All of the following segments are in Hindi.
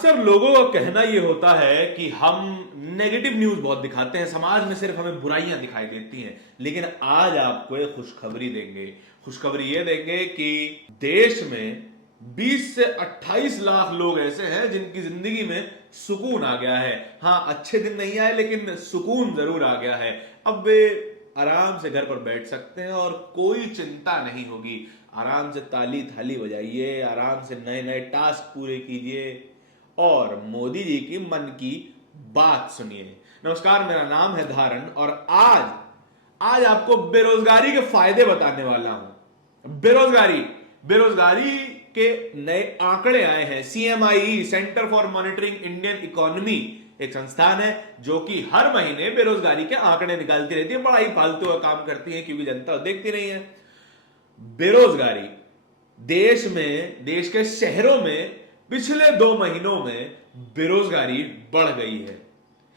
अक्सर लोगों का कहना यह होता है कि हम नेगेटिव न्यूज बहुत दिखाते हैं, समाज में सिर्फ हमें बुराइयां दिखाई देती हैं। लेकिन आज आपको एक खुशखबरी देंगे। खुशखबरी ये देंगे कि देश में 20 से 28 लाख लोग ऐसे हैं जिनकी जिंदगी में सुकून आ गया है। हाँ, अच्छे दिन नहीं आए लेकिन सुकून जरूर आ गया है। अब वे आराम से घर पर बैठ सकते हैं और कोई चिंता नहीं होगी। आराम से ताली थाली बजाइए, आराम से नए नए टास्क पूरे कीजिए और मोदी जी की मन की बात सुनिए। नमस्कार, मेरा नाम है धारण और आज आपको बेरोजगारी के फायदे बताने वाला हूं। बेरोजगारी के नए आंकड़े आए हैं। CMI, centre for monitoring Indian economy, एक संस्थान है जो कि हर महीने बेरोजगारी के आंकड़े निकालती रहती है। बड़ा ही फालतू का काम करती है क्योंकि जनता देखती नहीं है। बेरोजगारी देश के शहरों में पिछले 2 महीनों में बेरोजगारी बढ़ गई है।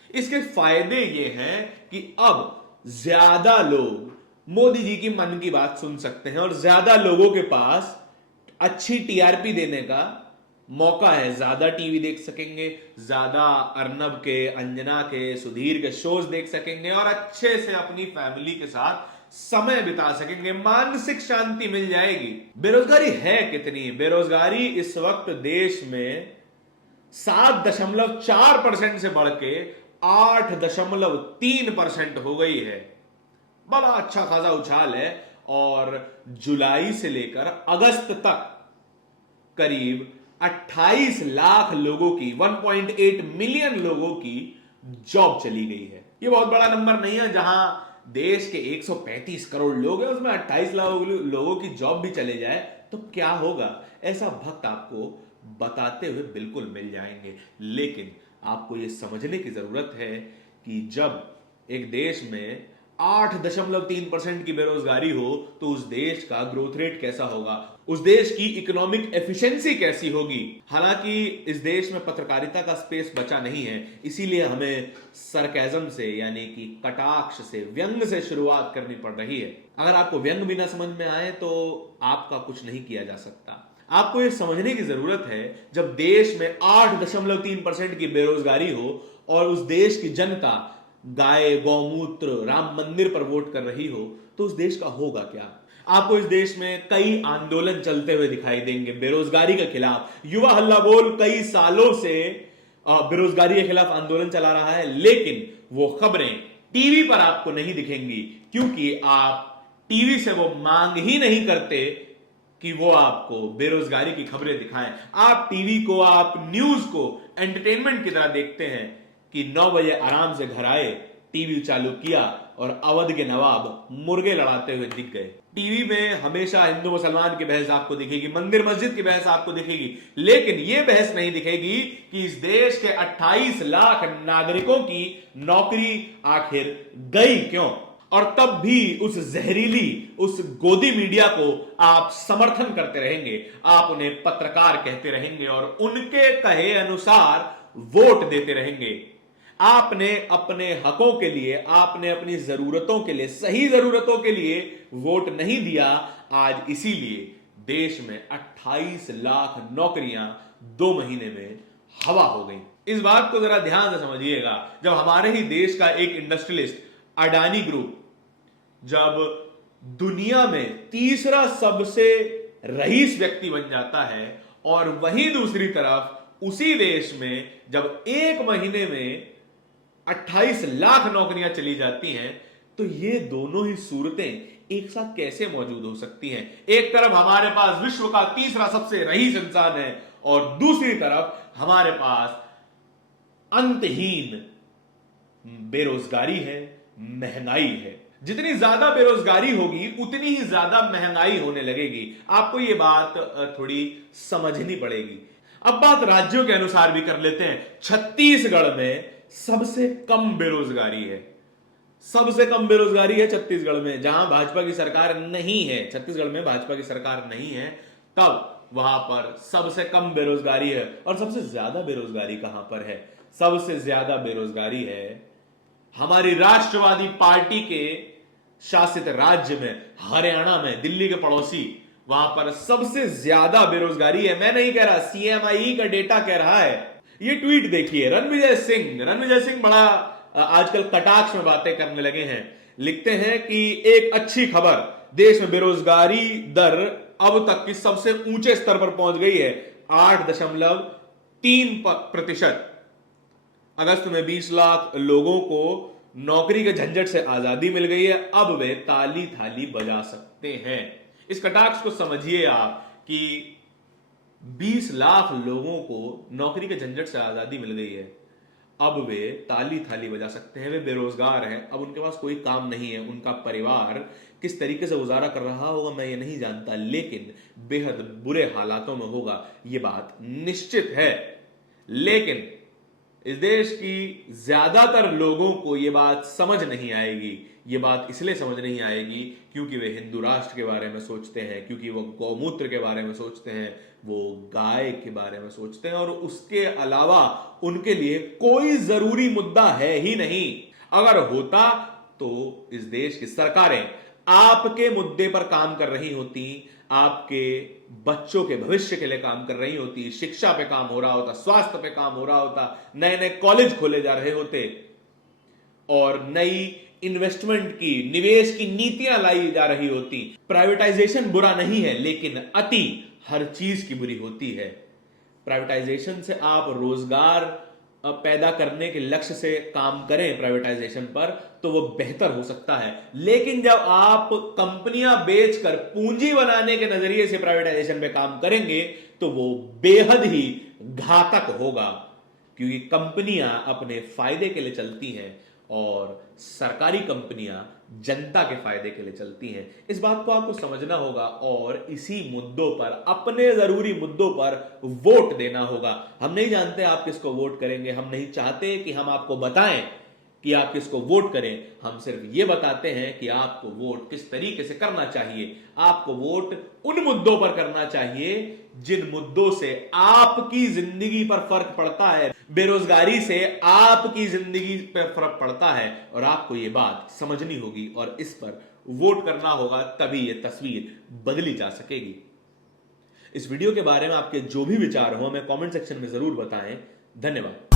इसके फायदे ये हैं कि अब ज्यादा लोग मोदी जी की मन की बात सुन सकते हैं और ज्यादा लोगों के पास अच्छी टीआरपी देने का मौका है। ज्यादा टीवी देख सकेंगे, ज्यादा अर्नब के, अंजना के, सुधीर के शोज देख सकेंगे और अच्छे से अपनी फैमिली के साथ समय बिता सकेंगे। मानसिक शांति मिल जाएगी। बेरोजगारी है कितनी? बेरोजगारी इस वक्त देश में 7.4% से बढ़ के 8.3% हो गई है। बड़ा अच्छा खासा उछाल है। और जुलाई से लेकर अगस्त तक करीब 28 लाख लोगों की, 1.8 मिलियन लोगों की जॉब चली गई है। यह बहुत बड़ा नंबर नहीं है। जहां देश के 135 करोड़ लोग हैं उसमें 28 लाख लोगों की जॉब भी चले जाए तो क्या होगा? ऐसा वक्त आपको बताते हुए बिल्कुल मिल जाएंगे। लेकिन आपको यह समझने की जरूरत है कि जब एक देश में 8.3% की बेरोजगारी हो तो उस देश का ग्रोथ रेट कैसा होगा, उस देश की इकोनॉमिक एफिशिएंसी कैसी होगी। हालांकि इस देश में पत्रकारिता का स्पेस बचा नहीं है, इसीलिए हमें सरकाज़म से यानी कि कटाक्ष से, व्यंग से शुरुआत करनी पड़ रही है। अगर आपको व्यंग भी ना समझ में आए तो आपका कुछ नहीं किया जा सकता। आपको यह समझने की जरूरत है, जब देश में 8.3% की बेरोजगारी हो और उस देश की जनता गाय, गौमूत्र, राम मंदिर पर वोट कर रही हो तो उस देश का होगा क्या? आपको इस देश में कई आंदोलन चलते हुए दिखाई देंगे बेरोजगारी के खिलाफ। युवा हल्ला बोल कई सालों से बेरोजगारी के खिलाफ आंदोलन चला रहा है, लेकिन वो खबरें टीवी पर आपको नहीं दिखेंगी क्योंकि आप टीवी से वो मांग ही नहीं करते कि वो आपको बेरोजगारी की खबरें दिखाएं। आप टीवी को, आप न्यूज को एंटरटेनमेंट की तरह देखते हैं कि 9 बजे आराम से घर आए, टीवी चालू किया और अवध के नवाब मुर्गे लड़ाते हुए दिख गए। टीवी में हमेशा हिंदू मुसलमान की बहस आपको दिखेगी, मंदिर मस्जिद की बहस आपको दिखेगी, लेकिन यह बहस नहीं दिखेगी कि इस देश के 28 लाख नागरिकों की नौकरी आखिर गई क्यों। और तब भी उस जहरीली, उस गोदी मीडिया को आप समर्थन करते रहेंगे, आप उन्हें पत्रकार कहते रहेंगे और उनके कहे अनुसार वोट देते रहेंगे। आपने अपने हकों के लिए, आपने अपनी जरूरतों के लिए, सही जरूरतों के लिए वोट नहीं दिया। आज इसीलिए देश में 28 लाख नौकरियां 2 महीने में हवा हो गई। इस बात को जरा ध्यान से समझिएगा। जब हमारे ही देश का एक इंडस्ट्रियलिस्ट अडानी ग्रुप जब दुनिया में तीसरा सबसे रईस व्यक्ति बन जाता है और वहीं दूसरी तरफ उसी देश में जब 1 महीने में 28 लाख नौकरियां चली जाती हैं तो ये दोनों ही सूरतें एक साथ कैसे मौजूद हो सकती हैं? एक तरफ हमारे पास विश्व का तीसरा सबसे रईस इंसान है और दूसरी तरफ हमारे पास अंतहीन बेरोजगारी है, महंगाई है। जितनी ज्यादा बेरोजगारी होगी उतनी ही ज्यादा महंगाई होने लगेगी। आपको यह बात थोड़ी समझनी पड़ेगी। अब बात राज्यों के अनुसार भी कर लेते हैं। छत्तीसगढ़ में सबसे कम बेरोजगारी है। सबसे कम बेरोजगारी है छत्तीसगढ़ में, जहां भाजपा की सरकार नहीं है। छत्तीसगढ़ में भाजपा की सरकार नहीं है, तब वहां पर सबसे कम बेरोजगारी है। और सबसे ज्यादा बेरोजगारी कहां पर है? सबसे ज्यादा बेरोजगारी है हमारी राष्ट्रवादी पार्टी के शासित राज्य में, हरियाणा में, दिल्ली के पड़ोसी, वहां पर सबसे ज्यादा बेरोजगारी है। मैं नहीं कह रहा, सीएमआई का डेटा कह रहा है। ये ट्वीट देखिए, रणविजय सिंह बड़ा आजकल कटाक्ष में बातें करने लगे हैं। लिखते हैं कि एक अच्छी खबर, देश में बेरोजगारी दर अब तक की सबसे ऊंचे स्तर पर पहुंच गई है, 8.3%। अगस्त में 20 लाख लोगों को नौकरी के झंझट से आजादी मिल गई है, अब वे ताली थाली बजा सकते हैं। इस कटाक्ष को समझिए आप कि 20 लाख लोगों को नौकरी के झंझट से आजादी मिल गई है, अब वे ताली थाली बजा सकते हैं। वे बेरोजगार हैं, अब उनके पास कोई काम नहीं है। उनका परिवार किस तरीके से गुजारा कर रहा होगा मैं ये नहीं जानता, लेकिन बेहद बुरे हालातों में होगा, ये बात निश्चित है। लेकिन इस देश की ज्यादातर लोगों को यह बात समझ नहीं आएगी। ये बात इसलिए समझ नहीं आएगी क्योंकि वे हिंदू राष्ट्र के बारे में सोचते हैं, क्योंकि वो गौमूत्र के बारे में सोचते हैं, वो गाय के बारे में सोचते हैं, और उसके अलावा उनके लिए कोई जरूरी मुद्दा है ही नहीं। अगर होता तो इस देश की सरकारें आपके मुद्दे पर काम कर रही होती, आपके बच्चों के भविष्य के लिए काम कर रही होती, शिक्षा पे काम हो रहा होता, स्वास्थ्य पे काम हो रहा होता, नए नए कॉलेज खोले जा रहे होते और नई इन्वेस्टमेंट की, निवेश की नीतियां लाई जा रही होती। प्राइवेटाइजेशन बुरा नहीं है, लेकिन अति हर चीज की बुरी होती है। प्राइवेटाइजेशन से आप रोजगार पैदा करने के लक्ष्य से काम करें प्राइवेटाइजेशन पर, तो वो बेहतर हो सकता है। लेकिन जब आप कंपनियां बेचकर पूंजी बनाने के नजरिए से प्राइवेटाइजेशन पे काम करेंगे तो वो बेहद ही घातक होगा, क्योंकि कंपनियां अपने फायदे के लिए चलती हैं और सरकारी कंपनियां जनता के फायदे के लिए चलती हैं। इस बात को आपको समझना होगा और इसी मुद्दों पर, अपने जरूरी मुद्दों पर वोट देना होगा। हम नहीं जानते आप किसको वोट करेंगे, हम नहीं चाहते कि हम आपको बताएं कि आप किसको वोट करें, हम सिर्फ ये बताते हैं कि आपको वोट किस तरीके से करना चाहिए। आपको वोट उन मुद्दों पर करना चाहिए जिन मुद्दों से आपकी जिंदगी पर फर्क पड़ता है, बेरोजगारी से आपकी जिंदगी पर फर्क पड़ता है, और आपको यह बात समझनी होगी और इस पर वोट करना होगा, तभी यह तस्वीर बदली जा सकेगी। इस वीडियो के बारे में आपके जो भी विचार हो हमें कमेंट सेक्शन में जरूर बताएं। धन्यवाद।